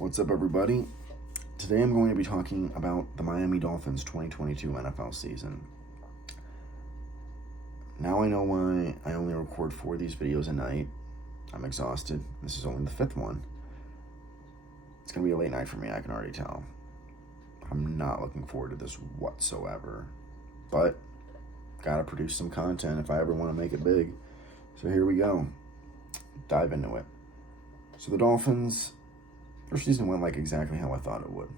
What's up, everybody? Today I'm going to be talking about the Miami Dolphins 2022 NFL season. Now I know why I only record 4 of these videos a night. I'm exhausted. This is only the 5th one. It's going to be a late night for me, I can already tell. I'm not looking forward to this whatsoever. But, gotta produce some content if I ever want to make it big. So here we go. Dive into it. So the Dolphins, their season went like exactly how I thought it would.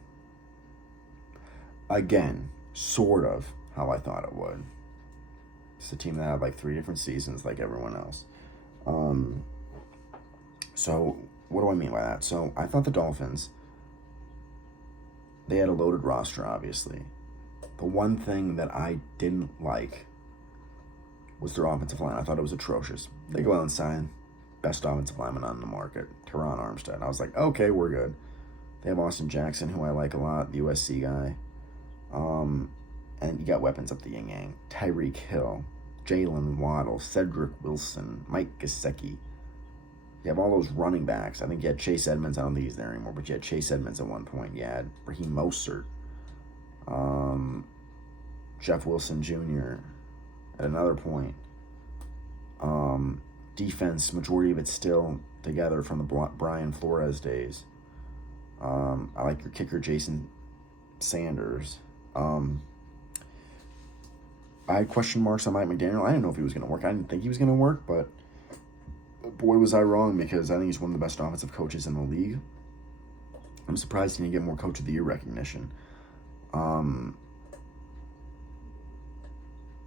Again, sort of how I thought it would. It's a team that had like 3 different seasons like everyone else. So what do I mean by that? So I thought the Dolphins, they had a loaded roster, obviously. The one thing that I didn't like was their offensive line. I thought it was atrocious. They go out and sign best offensive lineman on the market, Teron Armstead. I was like, okay, we're good. They have Austin Jackson, who I like a lot, the USC guy. And you got weapons up the yin-yang. Tyreek Hill, Jalen Waddle, Cedric Wilson, Mike Gesicki. You have all those running backs. I think you had Chase Edmonds. I don't think he's there anymore, but you had Chase Edmonds at one point. You had Raheem Mostert. Jeff Wilson Jr. at another point. Defense, majority of it's still together from the Brian Flores days. I like your kicker, Jason Sanders. I had question marks on Mike McDaniel. I didn't know if he was going to work. I didn't think he was going to work, but boy, was I wrong, because I think he's one of the best offensive coaches in the league. I'm surprised he didn't get more Coach of the Year recognition.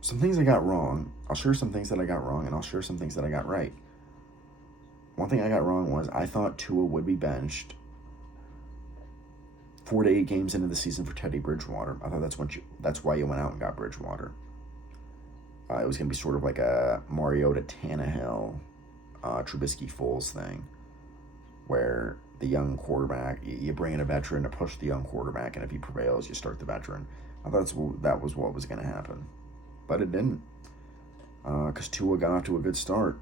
Some things I got wrong. I'll share some things that I got wrong, and I'll share some things that I got right. One thing I got wrong was I thought Tua would be benched 4 to 8 games into the season for Teddy Bridgewater. I thought that's why you went out and got Bridgewater. It was going to be sort of like a Mariota Tannehill, Trubisky Foles thing, where the young quarterback, you bring in a veteran to push the young quarterback, and if he prevails, you start the veteran. I thought that was what was going to happen. But it didn't, because Tua got off to a good start.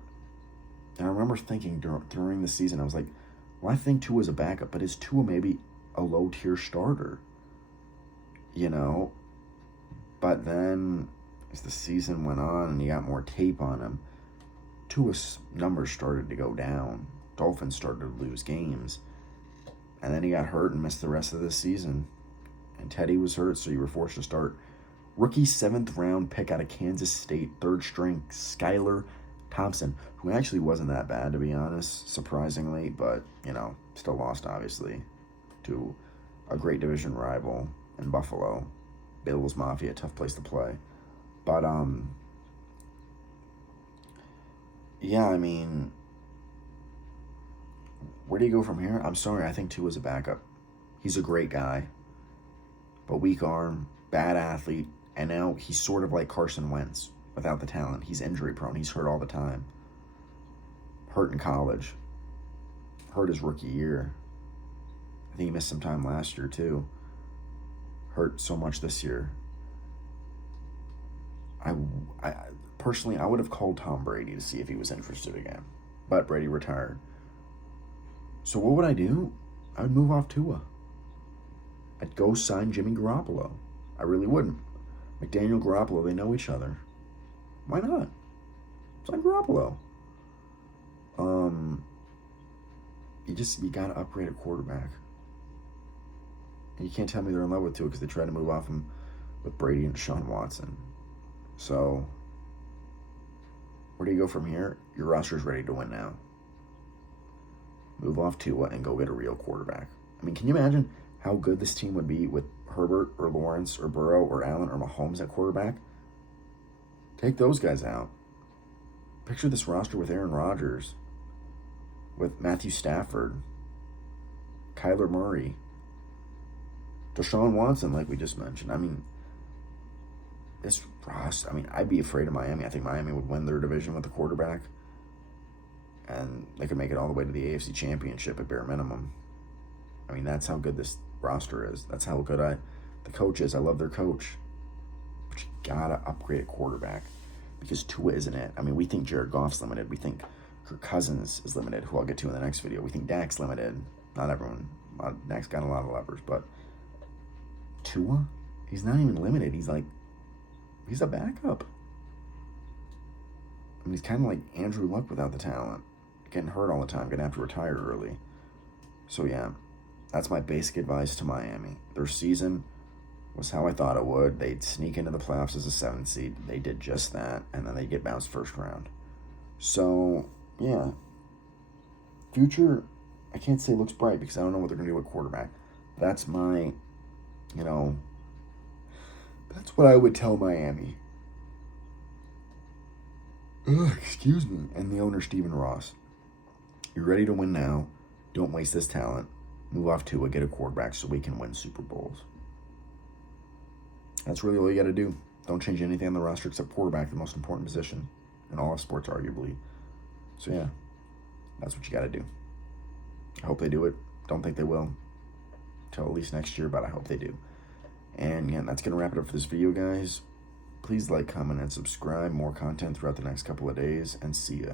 And I remember thinking during the season, I was like, well, I think Tua's a backup, but is Tua maybe a low-tier starter? You know? But then, as the season went on and you got more tape on him, Tua's numbers started to go down. Dolphins started to lose games. And then he got hurt and missed the rest of the season. And Teddy was hurt, so you were forced to start rookie 7th round pick out of Kansas State, 3rd string, Skylar Thompson, who actually wasn't that bad, to be honest, surprisingly, but, still lost, obviously, to a great division rival in Buffalo. Bills Mafia, tough place to play. But, where do you go from here? I'm sorry, I think Tua's a backup. He's a great guy, but weak arm, bad athlete, and now he's sort of like Carson Wentz without the talent. He's injury prone. He's hurt all the time. Hurt in college. Hurt his rookie year. I think he missed some time last year too. Hurt so much this year. I personally, I would have called Tom Brady to see if he was interested again, but Brady retired. So what would I do? I would move off Tua. I'd go sign Jimmy Garoppolo. I really wouldn't. McDaniel, Garoppolo, they know each other. Why not? Sign Garoppolo. You gotta upgrade a quarterback. And you can't tell me they're in love with Tua because they tried to move off him with Brady and Deshaun Watson. So, where do you go from here? Your roster's ready to win now. Move off Tua and go get a real quarterback. I mean, can you imagine how good this team would be with Herbert or Lawrence or Burrow or Allen or Mahomes at quarterback? Take those guys out. Picture this roster with Aaron Rodgers, with Matthew Stafford, Kyler Murray, Deshaun Watson, like we just mentioned. I'd be afraid of Miami. I think Miami would win their division with the quarterback, and they could make it all the way to the AFC Championship at bare minimum. That's how good this roster is. That's how good the coach is. I love their coach. But you gotta upgrade a quarterback, because Tua isn't it. We think Jared Goff's limited. We think Kirk Cousins is limited, who I'll get to in the next video. We think Dak's limited. Not everyone Next got a lot of levers, but Tua, he's not even limited. He's a backup. I mean, he's kind of like Andrew Luck without the talent, getting hurt all the time, gonna have to retire early. So yeah, that's my basic advice to Miami. Their season was how I thought it would. They'd sneak into the playoffs as a 7th seed. They did just that, and then they get bounced first round. So yeah, future, I can't say looks bright because I don't know what they're gonna do at quarterback. That's my, that's what I would tell Miami. Ugh, excuse me. And the owner, Stephen Ross. You're ready to win now. Don't waste this talent. Move off Tua, get a quarterback so we can win Super Bowls. That's really all you got to do. Don't change anything on the roster except quarterback, the most important position in all of sports, arguably. So yeah, that's what you got to do. I hope they do it. Don't think they will till at least next year, but I hope they do. And yeah, that's going to wrap it up for this video, guys. Please like, comment, and subscribe. More content throughout the next couple of days, and see ya.